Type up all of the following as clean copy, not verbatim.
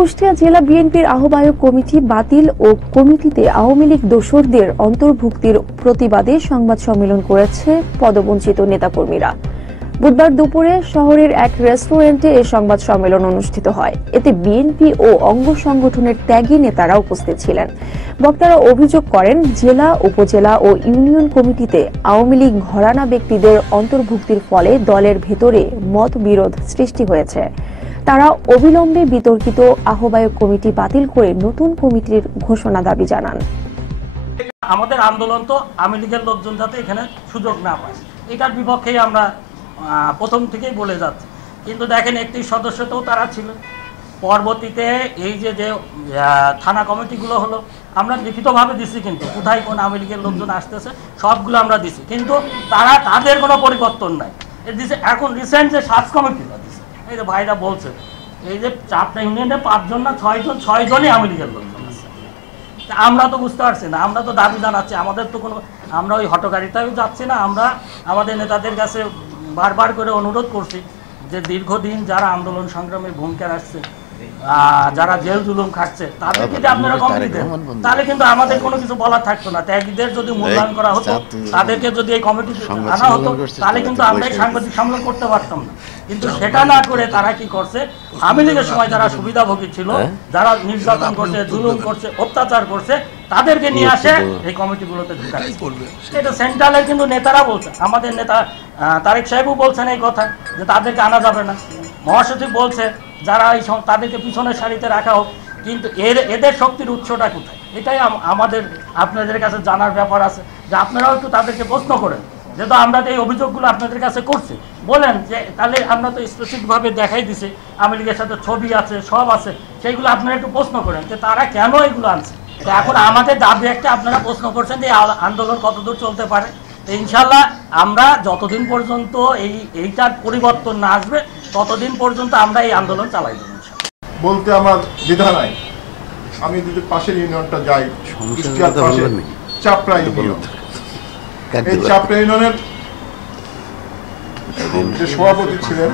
কুষ্টিয়া জেলা বিএনপির আহ্বায়ক কমিটি বাতিল ও কমিটিতে আওয়ামী লীগ দোসরদের অন্তর্ভুক্তির প্রতিবাদে সংবাদ সম্মেলন করেছে পদবঞ্চিত নেতাকর্মীরা। বুধবার দুপুরে শহরের এক রেস্টুরেন্টে এই সংবাদ সম্মেলন অনুষ্ঠিত হয়। এতে বিএনপি ও অঙ্গ সংগঠনের ত্যাগী নেতারা উপস্থিত ছিলেন। বক্তারা অভিযোগ করেন, জেলা, উপজেলা ও ইউনিয়ন কমিটিতে আওয়ামী লীগ ঘরানা ব্যক্তিদের অন্তর্ভুক্তির ফলে দলের ভেতরে মতবিরোধ সৃষ্টি হয়েছে। তারা অবিলম্বে বিতর্কিত আহ্বায়ক কমিটি বাতিল করে নতুন কমিটির ঘোষণা দাবি জানান। আমাদের আন্দোলন তো আওয়ামী লীগের লোকজন যাতে এখানে সুযোগ না পায়, এটার বিপক্ষেই আমরা প্রথম থেকেই বলে যাচ্ছি। কিন্তু দেখেন, একটি সদস্য তো তারা ছিল। পরবর্তীতে এই যে থানা কমিটিগুলো হলো, আমরা লিখিতভাবে দিছি, কিন্তু কোথায় কোন আওয়ামী লীগের লোকজন আসতেছে সবগুলো আমরা দিছি, কিন্তু তাদের কোনো পরিবর্তন নাই। দিছে এখন রিসেন্ট যে সার্চ কমিটিটা দিছে, এই যে ভাইরা বলছে, এই যে 4টা ইউনিয়নে 5 জন না 6 জন, 6 জনই আওয়ামী লীগের লোকজন আছে। আমরা তো বুঝতে পারছি না, আমরা তো দাবি জানাচ্ছি, আমাদের তো কোনো, আমরা ওই হটকারিতায়ও যাচ্ছি না। আমরা আমাদের নেতাদের কাছে বারবার করে অনুরোধ করছি যে দীর্ঘদিন যারা আন্দোলন সংগ্রামে ভূমিকা রাখছে, যারা জেল জুলুম খাচ্ছে, তাদের যদি আপনারা কমিটি দেন, তাহলে কিন্তু আমাদের কোনো কিছু বলার থাকতো না। ত্যাগীদের যদি মূল্যায়ন করা হতো, তাদেরকে যদি এই কমিটি আনা হতো, তাহলে কিন্তু আমরা এই সাংবাদিক সম্মেলন করতে পারতাম না। কিন্তু সেটা না করে তারা কি করছে, আওয়ামী লীগের সময় যারা সুবিধাভোগী ছিল, যারা নির্যাতন করছে, জুলুম করছে, অত্যাচার করছে, তাদেরকে নিয়ে আসে এই কমিটিগুলোতে ঢুকাচ্ছে। এটা সেন্ট্রালের কিন্তু নেতারা বলছে, আমাদের নেতা তারেক সাহেবও বলছেন এই কথা, যে তাদেরকে আনা যাবে না। মহাসচিব বলছে যারা তাদেরকে পিছনের সারিতে রাখা হোক। কিন্তু এদের শক্তির উৎসটা কোথায়, এটাই আমাদের আপনাদের কাছে জানার ব্যাপার আছে, যে আপনারাও একটু তাদেরকে প্রশ্ন করেন। যেহেতু আমরা তো এই অভিযোগগুলো আপনাদের কাছে করছি, বলেন যে তাহলে আমরা তো স্পেসিফিকভাবে দেখাই দিছি, আওয়ামী লীগের সাথে ছবি আছে, সব আছে, সেইগুলো আপনারা একটু প্রশ্ন করেন যে তারা কেন এগুলো আনছে। তো এখন আমাদের দাবি একটা, আপনারা প্রশ্ন করছেন যে আন্দোলন কতদূর চলতে পারে। ইনশাল্লাহ আমরা যতদিন পর্যন্ত এইটার পরিবর্তন না আসবে, ততদিন পর্যন্ত আমরা এই আন্দোলন চালাই যাব। বলতে আমার দ্বিধা নাই। আমি যদি পাশের ইউনিয়নটা যাই, চাপড়া ইউনিয়ন, এই চাপড়া ইউনিয়নের যে সভাপতি ছিলেন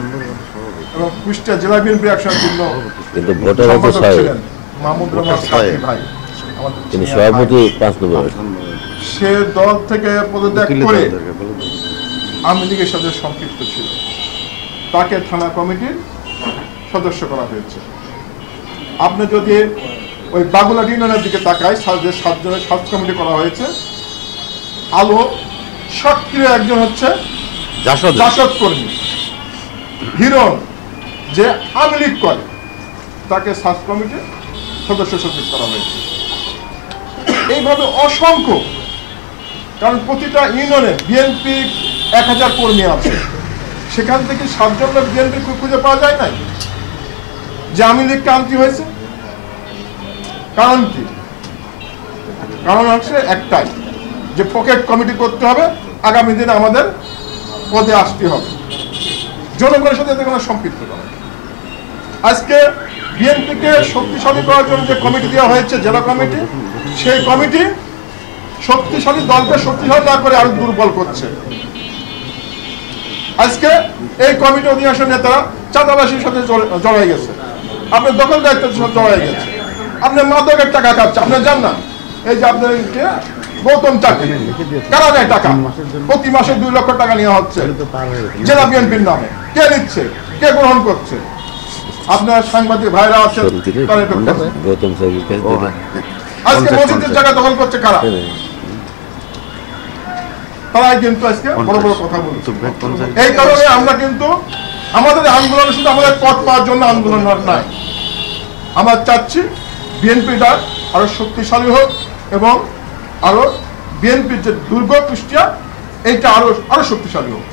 এবং কুষ্টিয়া জেলা বিএনপি একসাথে ছিলেন মাহমুদ রহমান ভাই, তিনি সভাপতি 5 নম্বর, সে দল থেকে পদত্যাগ করে আওয়ামী লীগের সাথে সম্পৃক্ত ছিল। তাকে থানা কমিটির সদস্য করা হয়েছে। আপনি যদি ওই বাগুলা ইউনিয়নের দিকে তাকায়, যে 7 জনের সার্চ কমিটি করা হয়েছে, আলো সক্রিয় একজন হচ্ছে জাসদ কর্মী, হিরণ, যে আওয়ামী লীগ করে, তাকে সার্চ কমিটির সদস্য সচিব করা হয়েছে। এইভাবে অসংখ্য, কারণ প্রতিটা ইউনিয়নে বিএনপি 1000 কর্মী আছে, সেখান থেকে 7 জন লোক বিএনপি খুঁজে পাওয়া যায় নাই। যে আওয়ামী লীগকে আনতে হয়েছে, কারণ কি? কারণ হচ্ছে একটাই, যে পকেট কমিটি করতে হবে, আগামী দিনে আমাদের পদে আসতে হবে, জনগণের সাথে কোনো সম্পৃক্ত করা। আজকে বিএনপিকে শক্তিশালী করার জন্য যে কমিটি দেওয়া হয়েছে, জেলা কমিটি, সেই কমিটি শক্তিশালী দলকে শক্তিশালী না করে আরো দুর্বল করছে। আজকে এই কমিটি অধিকাংশ নেতারা চাঁদাবাসীর সাথে জড়াই গেছে, আপনার দখল দায়িত্বের সাথে জড়াই গেছে, আপনার মাদকের টাকা খাচ্ছে। আপনি জান না, এই যে আপনার গৌতম চাকরি কারা নেয় টাকা, প্রতি মাসে 2 লক্ষ টাকা নেওয়া হচ্ছে জেলা বিএনপির নামে। কে নিচ্ছে, কে গ্রহণ করছে? আপনার সাংবাদিক ভাইরা আছেন, আজকে মসজিদের জায়গা দখল করছে কারা? তারাই কিন্তু আজকে বড় বড় কথা বলছে। এই কারণে আমরা কিন্তু আমাদের আন্দোলন শুধু আমাদের পথ পাওয়ার জন্য আন্দোলন নাই, আমরা চাচ্ছি বিএনপিটা আরো শক্তিশালী হোক এবং আরো বিএনপির যে দুর্গ কুষ্টিয়া, এইটা আরো শক্তিশালী হোক।